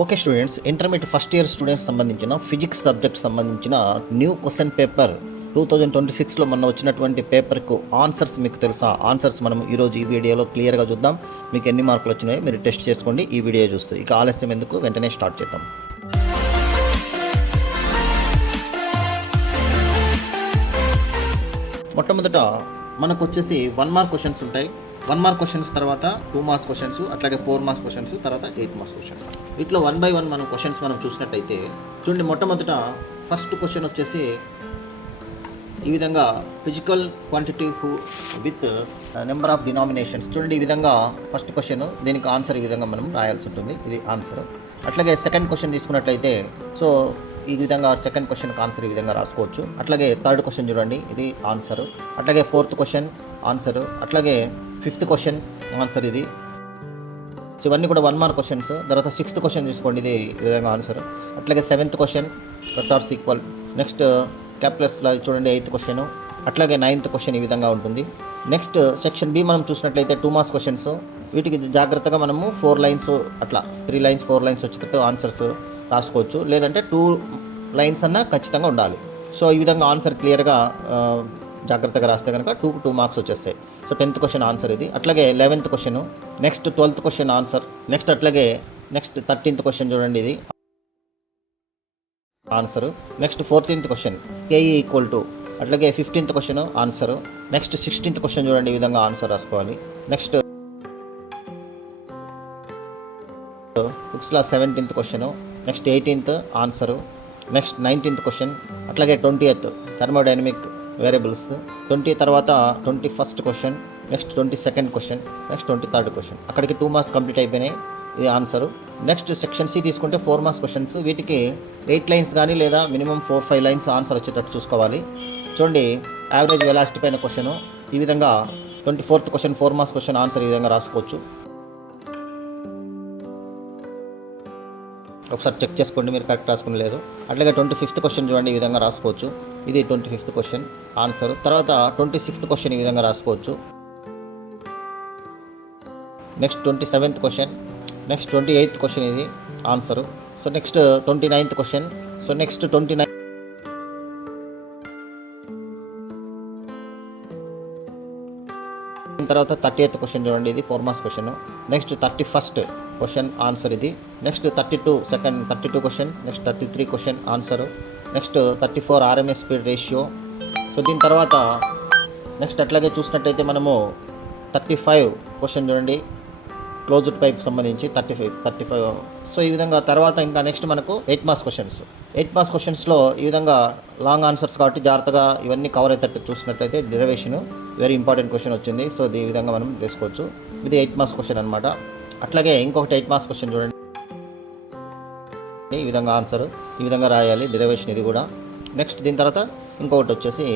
Okay students, intermediate first year students సంబంధించిన physics subject సంబంధించిన new question paper 2026లో మొన్న వచ్చినటువంటి పేపర్కు ఆన్సర్స్ మీకు తెలుసా? ఆన్సర్స్ మనం ఈరోజు ఈ వీడియోలో క్లియర్గా చూద్దాం. మీకు ఎన్ని మార్కులు వచ్చినాయో మీరు టెస్ట్ చేసుకోండి ఈ వీడియో చూస్తూ. ఇక ఆలస్యం ఎందుకు, వెంటనే స్టార్ట్ చేద్దాం. మొట్టమొదట మనకు వచ్చేసి 1 మార్క్ క్వశ్చన్స్ ఉంటాయి. 1 మార్క్ క్వశ్చన్స్ తర్వాత 2 మార్క్స్ క్వశ్చన్స్, అట్లాగే 4 మార్క్స్ క్వశ్చన్స్, తర్వాత 8 మార్క్స్ క్వశ్చన్స్. ఇట్లా 1 by 1 మనం క్వశ్చన్స్ మనం చూసినట్టయితే చూడండి. మొట్టమొదట ఫస్ట్ క్వశ్చన్ వచ్చేసి ఈ విధంగా physical quantitative with number of denominations. చూడండి, ఈ విధంగా ఫస్ట్ క్వశ్చన్, దీనికి ఆన్సర్ ఈ విధంగా మనం రాయాల్సి ఉంటుంది. ఇది ఆన్సర్. అట్లాగే సెకండ్ క్వశ్చన్ తీసుకున్నట్లయితే సో ఈ విధంగా సెకండ్ క్వశ్చన్కి ఆన్సర్ ఈ విధంగా రాసుకోవచ్చు. అట్లాగే థర్డ్ క్వశ్చన్ చూడండి, ఇది ఆన్సర్. అట్లాగే ఫోర్త్ క్వశ్చన్ ఆన్సర్. అట్లాగే ఫిఫ్త్ క్వశ్చన్ ఆన్సర్ ఇది. సో ఇవన్నీ కూడా 1 మార్క్ క్వశ్చన్స్. తర్వాత 6th క్వశ్చన్ చూసుకోండి, ఇది ఈ విధంగా ఆన్సర్. అట్లాగే 7th question vectors equal. Next క్యాపిటల్స్లో చూడండి 8th క్వశ్చన్. అట్లాగే 9th క్వశ్చన్ ఈ విధంగా ఉంటుంది. నెక్స్ట్ సెక్షన్ బి మనం చూసినట్లయితే 2 మార్క్స్ క్వశ్చన్స్. వీటికి జాగ్రత్తగా మనము 4 లైన్స్ అట్లా 3 లైన్స్ 4 లైన్స్ వచ్చేటట్టు ఆన్సర్స్ రాసుకోవచ్చు. లేదంటే 2 లైన్స్ అన్నా ఖచ్చితంగా ఉండాలి. సో ఈ విధంగా ఆన్సర్ క్లియర్గా జాగ్రత్తగా రాస్తే కనుక 2 మార్క్స్ వచ్చేస్తాయి. సో 10th క్వశ్చన్ ఆన్సర్ ఇది. అట్లాగే 11th question. Next 12th question answer. Next అట్లాగే 13th క్వశ్చన్ చూడండి, ఇది answer. Next 14th question KE equal to. అట్లాగే 15th question answer. Next 16th question చూడండి, ఈ విధంగా ఆన్సర్ రాసుకోవాలి. నెక్స్ట్ బుక్స్లో 17th question. Next 18th answer. Next 19th question. అట్లాగే 20th థర్మోడైనమిక్ వేరియబుల్స్. 20 తర్వాత 21st question. Next 22nd question. Next 23rd question. అక్కడికి 2 marks complete అయిపోయినాయి, ఇది ఆన్సరు. నెక్స్ట్ సెక్షన్ సి తీసుకుంటే 4 మార్క్స్ క్వశ్చన్స్. వీటికి 8 లైన్స్ కానీ లేదా మినిమం 4-5 లైన్స్ ఆన్సర్ వచ్చేటట్టు చూసుకోవాలి. చూడండి, యావరేజ్ వెలాసిటీ పైన క్వశ్చన్ ఈ విధంగా. 24th question 4 marks question answer ఈ విధంగా రాసుకోవచ్చు. ఒకసారి చెక్ చేసుకోండి మీరు కరెక్ట్ రాసుకుని లేదు. అట్లాగే 25th క్వశ్చన్ చూడండి, ఈ విధంగా రాసుకోవచ్చు. ఇది 25th క్వశ్చన్ ఆన్సర్. తర్వాత 26th క్వశ్చన్ ఈ విధంగా రాసుకోవచ్చు. Next 27th question. Next 28th question, ఇది answer. So next 29th question. So next 29 తర్వాత 30th క్వశ్చన్ చూడండి, ఇది 4 marks question. Next 31st question answer ఇది. Next 32 question. Next 33 question answer. Next 34 RMS speed ratio. సో దీని తర్వాత నెక్స్ట్ అట్లాగే చూసినట్టయితే మనము 35 క్వశ్చన్ చూడండి, క్లోజ్డ్ పైప్ సంబంధించి 35. సో ఈ విధంగా తర్వాత ఇంకా నెక్స్ట్ మనకు 8 మార్క్స్ క్వశ్చన్స్. 8 మార్క్స్ క్వశ్చన్స్లో ఈ విధంగా లాంగ్ ఆన్సర్స్ కాబట్టి జాగ్రత్తగా ఇవన్నీ కవర్ అయ్యేటట్టు చూసినట్లయితే డెరివేషన్ వెరీ ఇంపార్టెంట్ క్వశ్చన్ వచ్చింది. సో ఈ విధంగా మనం చేసుకోవచ్చు. ఇది 8 మార్క్స్ క్వశ్చన్ అనమాట. అట్లాగే ఇంకొకటి 8 మార్క్స్ క్వశ్చన్ చూడండి, ఈ విధంగా ఆన్సర్ ఈ విధంగా రాయాలి, డెరివేషన్ ఇది కూడా. నెక్స్ట్ దీని తర్వాత ఇంకొకటి వచ్చేసి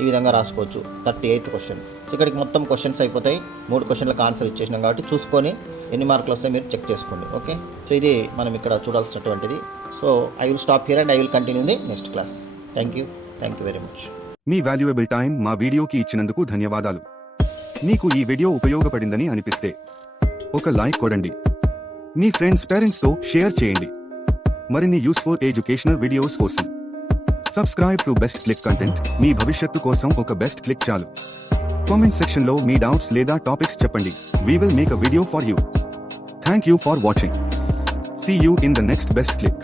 ఈ విధంగా రాసుకోవచ్చు, 38th క్వశ్చన్. సో ఇక్కడికి మొత్తం క్వశ్చన్స్ అయిపోతాయి. 3 క్వశ్చన్లకు ఆన్సర్ ఇచ్చేసినాం కాబట్టి చూసుకొని ఎన్ని మార్కులు వస్తాయి మీరు చెక్ చేసుకోండి. ఓకే, సో ఇది మనం ఇక్కడ చూడాల్సినటువంటిది. So I will stop here and I will continue the next class. Thank you very much. మీ వాల్యుయబుల్ టైం మా వీడియోకి ఇచ్చినందుకు ధన్యవాదాలు. మీకు ఈ వీడియో ఉపయోగపడిందని అనిపిస్తే ఒక లైక్ కొడండి. మీ ఫ్రెండ్స్ పేరెంట్స్తో షేర్ చేయండి. మరిన్ని యూస్ఫుల్ ఎడ్యుకేషనల్ వీడియోస్ కోసం subscribe to best click content. మీ భవిష్యత్తు కోసం ఒక బెస్ట్ క్లిక్ చాలు. కామెంట్ సెక్షన్లో మీ డౌట్స్ లేదా టాపిక్స్ చెప్పండి. We will make a video for you. Thank you for watching. See you in the next best click.